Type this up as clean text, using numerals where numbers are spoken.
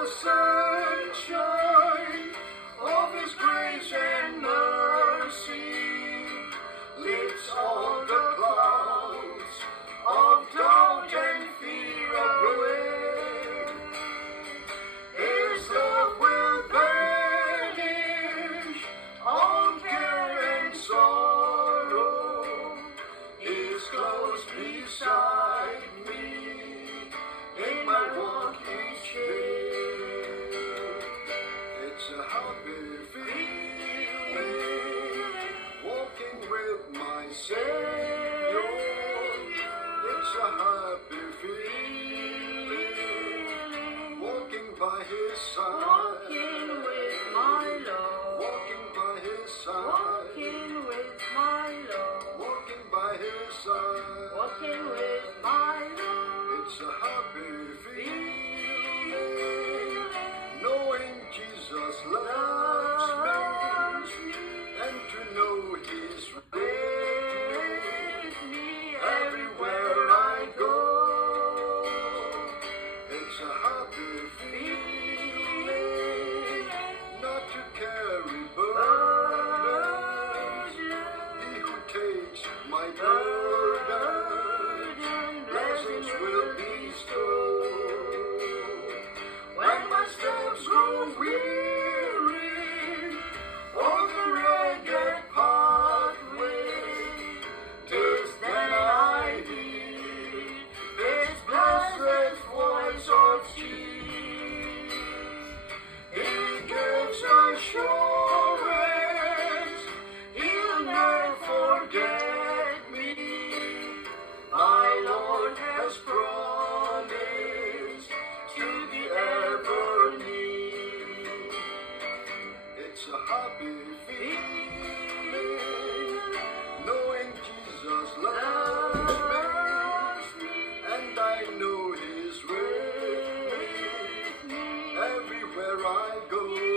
the sunshine of His grace and mercy lifts all the clouds of doubt and fear away. His love will banish all care and sorrow. He's close beside me in my walking chair. It's a happy feeling walking with my Savior. It's a happy feeling walking by His side. Walking with my Lord. Walking by His side. Walking with my Lord. Walking by His side. Walking with my Lord. It's a happy feeling knowing Jesus loves me and to know He's with me everywhere I go. It's a happy feeling not to carry burdens. He who takes my burden, blessings will bestow. When my steps grow weary on the ragged pathway, 'tis then I hear His blessed voice of cheer. He gives assurance He'll never forget me. My Lord has promised to the ever near. It's a happy feeling knowing Jesus loves me and I know He's with me everywhere I go.